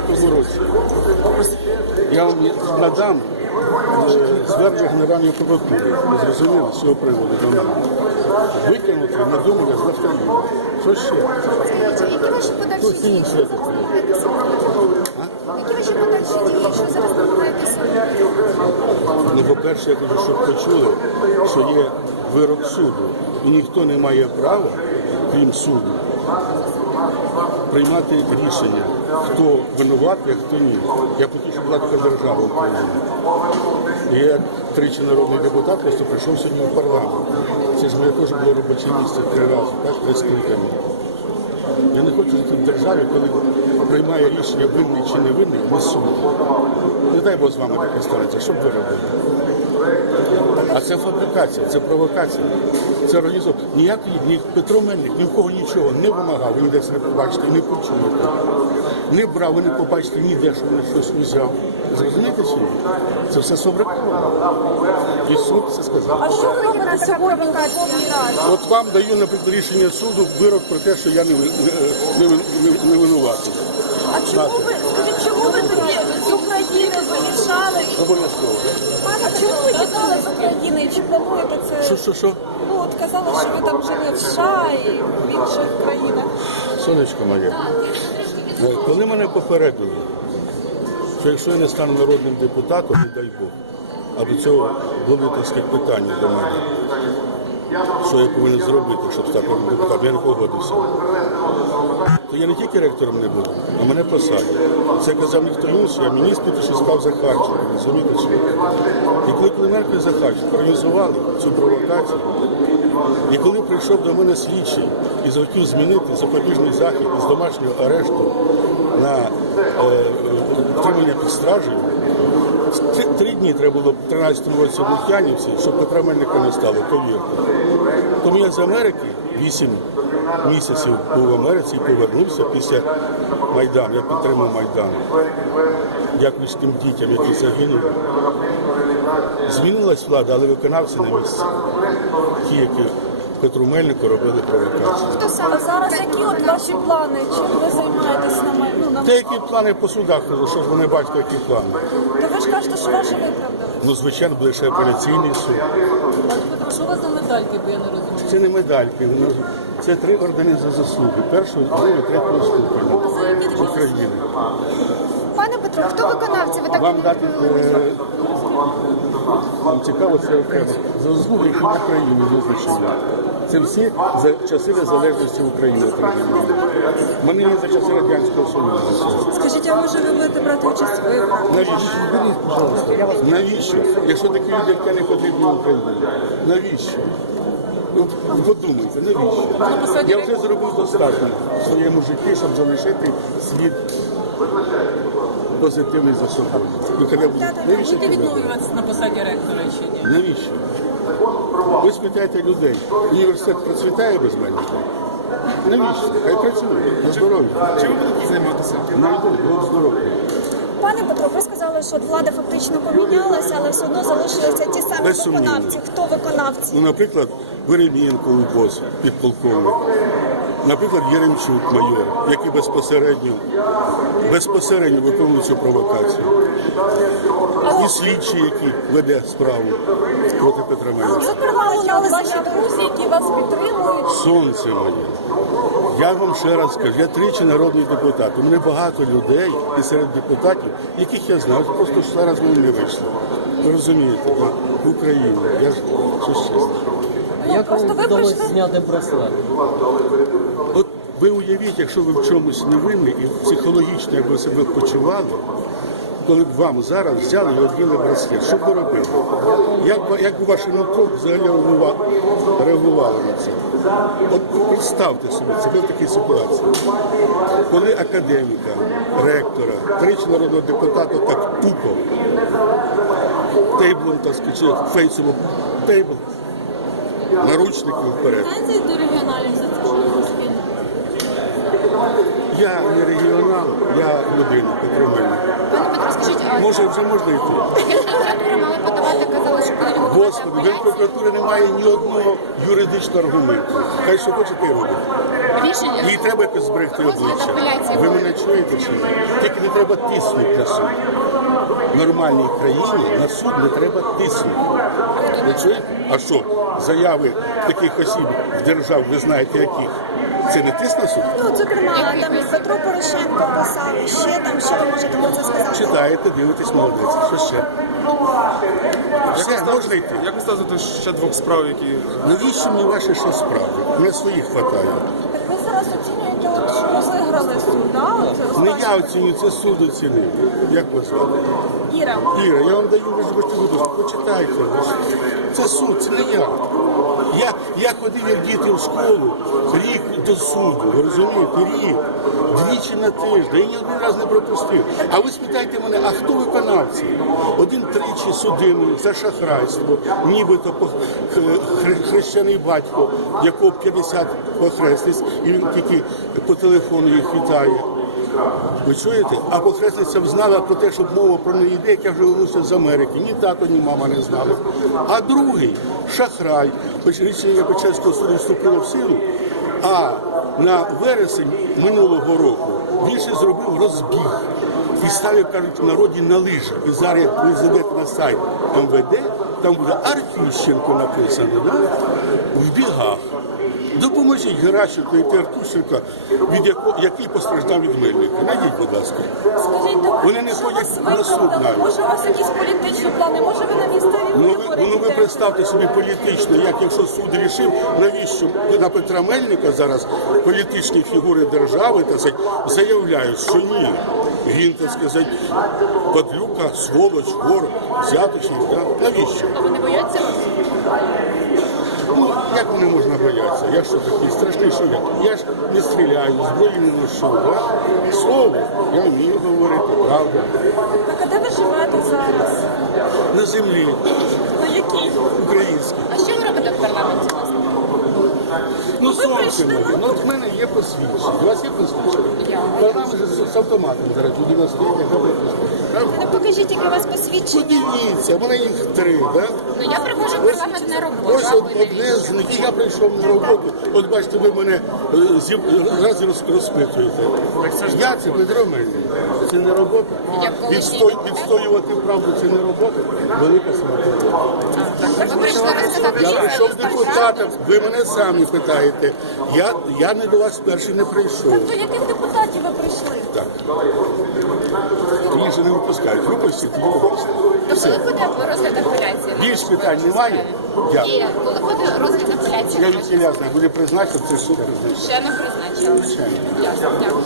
2009 році. Я вам надам е, звернення Генеральної прокуратури. Ви зрозуміли з цього приводу до мене. Викинути надумання з нафталіну. Що ще? Які ваші подальші дії? Що зараз намагаєтеся? Які ваші подальші дії? Що зараз намагаєтеся? Ну, по-перше, я кажу, щоб почули, що є вирок суду. І ніхто не має права, крім суду, приймати рішення, хто винуватий, а хто ні. Я хотів, щоб була така держава Україна. І я тричі народний депутат просто прийшов сьогодні в парламент. Це ж моє теж було робоче місце три рази, так, три скликання. Я не хочу жити в державі, коли приймає рішення винний чи не винний, не суд. Не дай Бог з вами таке станеться, що б ви робили? А це фабрикація, це провокація. Це організм. Ніякий ні Петро Мельник ні в кого нічого не вимагав, ви ніде це не побачите, не почуєте. Не брав, ви не побачите ніде, що він щось узяв. Зрозумієте чи ні? Це все сфабриковано. І суд це сказав. А що ви робите сьогодні Верховній Раді? От вам даю, наприклад, рішення суду, вирок про те, що я не, ви- не, не, не, не винуватий. Чому ви скажіть, чому ви тоді з України виїжджали? Обов'язково. А чому ви тікали з України? Чи плануєте це? що, що? Ну от казали, що ви там жили в США і в інших країнах. Сонечко моє, коли мене попередили, що якщо я не стану народним депутатом, не дай Бог, а до цього були так питання до мене, що я повинен зробити, щоб стати депутатом, я не погодився. То я не тільки ректором не буду, а мене посадять. Це казав ніхто інший, а мені що став Захарченко, розумієте ні? І коли Клименко і Захарченко організували цю провокацію, і коли прийшов до мене слідчий і захотів змінити запобіжний захід із домашнього арешту на е, е, утримання під стражею, три, дні треба було в 13-му році в Лук'янівці, щоб Петра Мельника не стало, повірте. Тому я з Америки 8 місяців був в Америці і повернувся після Майдану. Я підтримав Майдан. Дякуючи тим дітям, які загинули. Змінилась влада, але виконавці на місці. Ті, які Петру Мельнику робили провокацію. Хто саме? Зараз які от ваші плани? Чим ви займаєтесь на май- ну, які Деякі плани по судах, кажу, що ж вони бачать, які плани. То ви ж кажете, що ваші виправдали. Ну, звичайно, буде ще апеляційний суд. Петро, що у вас за медальки, бо я не розумію? Це не медальки, це три ордени за заслуги. Першого, другого, третього ступеня України. Пане Петро, хто виконавці? Ви так Вам дати е, цікаво, це окремо. За заслуги, які в Україні визначені. Це всі за часи незалежності України отримані. Мене є за часи Радянського Союзу. Скажіть, а може ви будете брати участь в виборах? Навіщо? Навіщо? Якщо такі люди, не потрібні Україні, навіщо? Ну, подумайте, навіщо? Я вже зробив достатньо в своєму житті, щоб залишити слід позитивний за собою. Ну, коли я Навіщо? Будете відновлюватися на посаді ректора чи ні? Навіщо? Ви спитайте людей, університет процвітає без мене? Навіщо? Хай працює, на здоров'я. Чим ви будете займатися? Бог здоров'я. Пане Петро, ви сказали, що влада фактично помінялася, але все одно залишилися ті самі Безсумнівно. виконавці. Хто виконавці? Ну, наприклад, Веремієнко УБОС, підполковник. Наприклад, Єремчук, майор, який безпосередньо, безпосередньо виконує цю провокацію. І слідчий, який веде справу проти Петра. Зокрема, лунали ваші друзі, які вас підтримують. Сонце моє. Я вам ще раз скажу, я тричі народний депутат. У мене багато людей і серед депутатів, яких я знаю, просто зараз вони не вийшли. Ви розумієте, в Україні. Я ж що А як просто вам ви вдалося прийшли- зняти браслет? От ви уявіть, якщо ви в чомусь не винні і психологічно, як ви себе почували, коли б вам зараз взяли і оділи браслет, що б ви робили? Як, би- як би ваше нутро взагалі реагува- реагувало на це? От представте собі себе в такій ситуації. Коли академіка, ректора, тричі народного депутата так тупо, тейблом, так сказати, фейсом, тейбл, наручники вперед. До регіоналів за це, що ви? Я не регіонал, я людина, Петро Мельник. Пане Петро, скажіть, а Може, вже можна йти? Генпрокуратура мала подавати, казали, що коли він Господи, в Генпрокуратури немає ні одного юридичного аргументу. Хай що хочете рішення. Їй треба якось зберегти обличчя. Ви мене чуєте чи ні? Тільки не треба тиснути на суд. В нормальній країні на суд не треба тиснути. Ви чуєте? А що, заяви таких осіб в держав, ви знаєте яких? Це не тиск на суд? Ну, зокрема, там і Петро Порошенко писав, і ще там, що ви можете про це сказати? Читаєте, дивитесь, молодець. Що ще? Все, можна йти. Як ви ставите ще двох справ, які Навіщо мені ваші що справи? Мені своїх хватає. Так ви зараз оцінюєте, от, що виграли суд, да? Не останнє. я оцінюю, це суд оцінив. Як вас звати? Іра. Іра, я вам даю вижбати виду, почитайте. Це суд, це не я. Я, я ходив як діти в школу рік до суду, ви розумієте, рік, двічі на тиждень, я ні один раз не пропустив. А ви спитайте мене, а хто виконавці? Один тричі судимий за шахрайство, нібито хрещений батько, якого 50 похрестниць, і він тільки по телефону їх вітає. Ви чуєте? А похресниця знала про те, щоб мова про неї йде, як я вже вернувся з Америки. Ні тато, ні мама не знали. А другий шахрай, рішення Печерського суду вступило в силу, а на вересень минулого року ще зробив розбіг і став, як кажуть, в народі на лижах. І зараз, ви зайдете на сайт МВД, там буде Архіщенко написано, да? в бігах. Допоможіть Геращенко і Артущенка, від якого який постраждав від мельника. Найдіть, будь ласка. Скажіть, так, Вони не що ходять вас на суд навіть. Може, у вас якісь політичні плани? Може, ви на місцеві Ну ви, вибори ну, ви йдете? представте собі політично, як якщо суд рішив, навіщо на Петра Мельника зараз політичні фігури держави так сказати, заявляють, що ні. Він, так сказати, подлюка, сволоч, вор, взяточник. Да? Навіщо? А вони бояться вас? Як мене можна боятися? Я що такий страшний, що я? Я ж не стріляю, зброю не ношу. Да? Слово, я вмію говорити, правда. Так, а де ви живете зараз? На землі На якій? українській. А що ви робите в парламенті? Ну, сонце моє, ну от в мене є посвідчення. У вас є посвідчення? Парламент же з, з автоматом зараз стоїть, яка буде Ну, покажіть, яке у вас посвідчення. Подивіться, в мене їх три, да? Ну я приходжу в парламент на роботу. Ось одне з них, я прийшов на роботу. От бачите, ви мене е, раз роз- розпитуєте. Я це Петро Мельник. Це не робота. Як відстоювати правду це не робота. Велика смерть. Ви прийшли розказати Я прийшов депутатом, ви мене самі питаєте. Я, я не до вас перший не прийшов. До яких депутатів ви прийшли? Так. Їх же не випускають. Випустять, і випустять. То коли буде розгляд апеляції? Більш питань немає? Дякую. Є. Коли буде розгляд апеляції? Я від знаю, буде призначено, це суд призначено. Ще не призначено. Звичайно. Ясно, дякую.